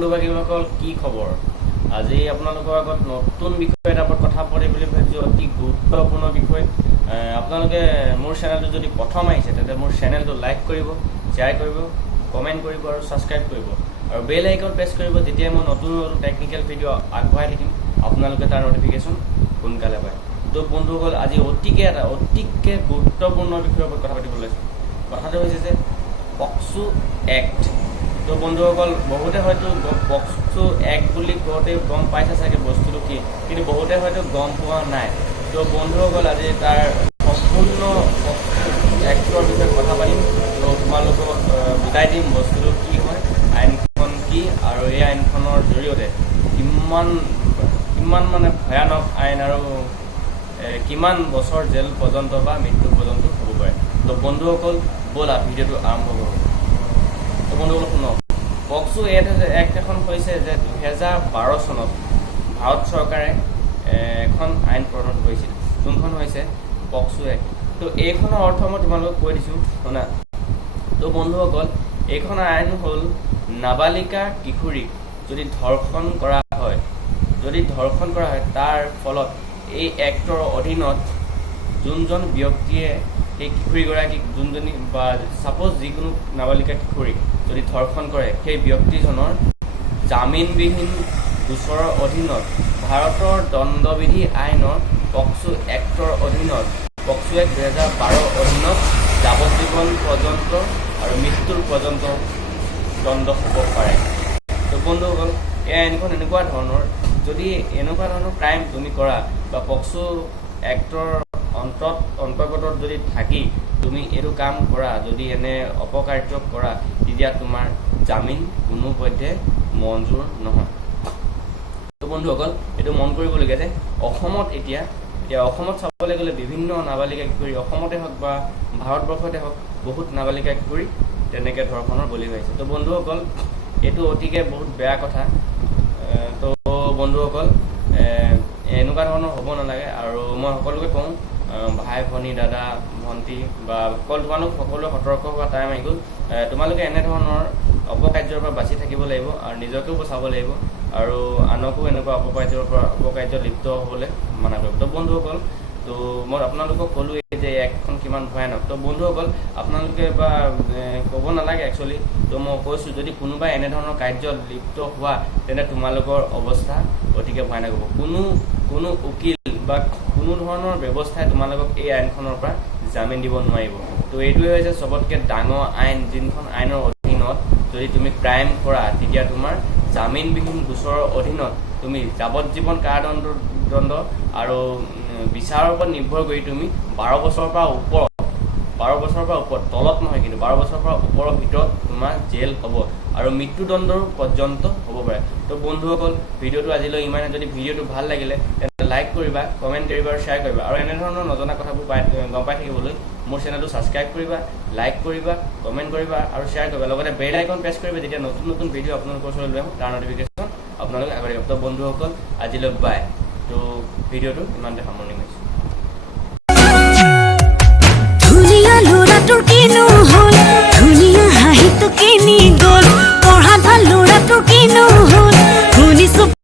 বন্ধু বান্ধৱীসকল কি খবৰ? আজি আপোনালোকৰ আগত নতুন বিষয় এটাৰ ওপৰত কথা পাতিম বুলি ভাবিছোঁ, অতি গুৰুত্বপূৰ্ণ বিষয়। আপোনালোকে মোৰ চেনেলটো যদি প্ৰথম আহিছে তেন্তে মোৰ চেনেলটো লাইক কৰিব, শ্বেয়াৰ কৰিব, কমেণ্ট কৰিব আৰু ছাবস্ক্ৰাইব কৰিব আৰু বেল আইকন প্ৰেছ কৰিব। যেতিয়া মই নতুন নতুন টেকনিকেল ভিডিঅ' আগবঢ়াই থাকিম আপোনালোকে তাৰ নটিফিকেশ্যন সোনকালে পায়। তো বন্ধুসকল, আজি অতিকে গুৰুত্বপূৰ্ণ বিষয়ৰ ওপৰত কথা পাতিবলৈ লৈছোঁ। কথাটো হৈছে যে পক্সো এক্ট। তো বন্ধুসকল, বহুতে হয়তো পক্সো এক্ট বুলি কওঁতে গম পাইছে চাগে বস্তুটো কি, কিন্তু বহুতে হয়তো গম পোৱা নাই। তো বন্ধুসকল, আজি তাৰ সম্পূৰ্ণ এক্টৰ বিষয়ে কথা পাতিম। তো তোমালোকক বুজাই দিম বস্তুটো কি হয়, আইনখন কি, আৰু এই আইনখনৰ জৰিয়তে কিমান মানে ভয়ানক আইন আৰু কিমান বছৰ জেল পৰ্যন্ত বা মৃত্যু পৰ্যন্ত হ'ব পাৰে। তো বন্ধুসকল, ব'লা ভিডিঅ'টো আৰম্ভ কৰোঁ। তো বন্ধুসকল শুনক, পক্সো এক্ট এখন হৈছে যে 2012 চনত ভাৰত চৰকাৰে এখন আইন প্ৰণয়ন কৰিছিল, যোনখন হৈছে পক্সো এক্ট। তো এইখনৰ অৰ্থ মই তোমালোকক কৈ দিছোঁ শুনা। তো বন্ধুসকল, এইখন আইন হ'ল নাবালিকা কিশোৰীক যদি ধৰ্ষণ কৰা হয়, তাৰ ফলত এই এক্টৰ অধীনত যোনজন ব্যক্তিয়ে সেই কিশোৰীগৰাকীক বা ছাপ'জ যিকোনো নাবালিকা কিশোৰীক যদি ধৰ্ষণ কৰে, সেই ব্যক্তিজনৰ জামিনবিহীন গোচৰৰ অধীনত ভাৰতৰ দণ্ডবিধি আইনৰ পক্সো এক্টৰ অধীনত পক্সো এক্ট 2012 অধীনত যাৱজ্জীৱন পৰ্যন্ত আৰু মৃত্যুৰ পৰ্যন্ত দণ্ড হ'ব পাৰে। তো বন্ধুসকল, এই আইনখন এনেকুৱা ধৰণৰ, যদি এনেকুৱা ধৰণৰ ক্ৰাইম তুমি কৰা বা পক্সো এক্টৰ অন্তৰ্গত যদি থাকি তুমি এইটো কাম কৰা, যদি এনে অপকাৰ্য কৰা, তেতিয়া তোমাৰ জামিন কোনোপধ্যে মঞ্জুৰ নহয়। তো বন্ধুসকল, এইটো মন কৰিবলগীয়া যে অসমত এতিয়া অসমত চাবলৈ গ'লে বিভিন্ন নাবালিকা কিশোৰী, অসমতে হওক বা ভাৰতবৰ্ষতে হওক, বহুত নাবালিকা কিশোৰী তেনেকৈ ধৰ্ষণৰ বলি হৈছে। তো বন্ধুসকল, এইটো অতিকে বহুত বেয়া কথা। তো বন্ধুসকল, এনেকুৱা ধৰণৰ হ'ব নালাগে। আৰু মই সকলোকে কওঁ, ভাই ভনী, দাদা ভণ্টি বা তোমালোক সকলোৱে সতৰ্ক হোৱা টাইম আহি গ'ল। তোমালোকে এনেধৰণৰ অপকাৰ্যৰ পৰা বাচি থাকিব লাগিব আৰু নিজকেও বচাব লাগিব আৰু আনকো এনেকুৱা অপকাৰ্য লিপ্ত হ'বলৈ মানা কৰিব। তো বন্ধুসকল, তো মই আপোনালোকক ক'লোৱেই যে এক্টখন কিমান ভয়ানক। তো বন্ধুসকল, আপোনালোকে বা ক'ব নালাগে একচুৱেলি। তো মই কৈছোঁ, যদি কোনোবাই এনেধৰণৰ কাৰ্যত লিপ্ত হোৱা তেন্তে তোমালোকৰ অৱস্থা অতিকে ভয়ানক হ'ব। কোনো উকিল বা কোনো ধৰণৰ ব্যৱস্থাই তোমালোকক এই আইনখনৰ পৰা জামিন দিব নোৱাৰিব। তো এইটোৱে হৈছে চবতকৈ ডাঙৰ আইন, যোনখন আইনৰ অধীনত যদি তুমি ক্ৰাইম কৰা, তেতিয়া তোমাৰ জামিনবিহীন গোচৰৰ অধীনত তুমি যাৱজ্জীৱন কাৰাদণ্ড আৰু বিচাৰৰ ওপৰত নিৰ্ভৰ কৰি তুমি 12 বছৰৰ পৰা ওপৰত, তলত নহয় কিন্তু 12 বছৰৰ পৰা ওপৰৰ ভিতৰত তোমাৰ জেল হ'ব আৰু মৃত্যুদণ্ডৰ পৰ্যন্ত হ'ব পাৰে। তো বন্ধুসকল, ভিডিঅ'টো আজিলৈ ইমানে। যদি ভিডিঅ'টো ভাল লাগিলে তেন্তে লাইক কৰিবা, কমেণ্ট কৰিবা আৰু শ্বেয়াৰ কৰিবা। আৰু এনেধৰণৰ নজনা কথাবোৰ গম পাই থাকিবলৈ মোৰ চেনেলটো ছাবস্ক্ৰাইব কৰিবা, লাইক কৰিবা, কমেণ্ট কৰিবা আৰু শ্বেয়াৰ কৰিবা। লগতে বেল আইকন প্ৰেছ কৰিবা, যেতিয়া নতুন ভিডিঅ' আপোনালোকৰ ওচৰলৈ লৈ আহোঁ তাৰ নটিফিকেশ্যন আপোনালোকে আগতে পাব। তো বন্ধুসকল, আজিলৈ বাই। তো ভিডিঅ'টো ইমানতে সামৰণি মাৰিছোঁ। ধুনীয়া ল'ৰাটোৰ কিনো হ'ল, ধুনীয়া হাঁহিটো কিনি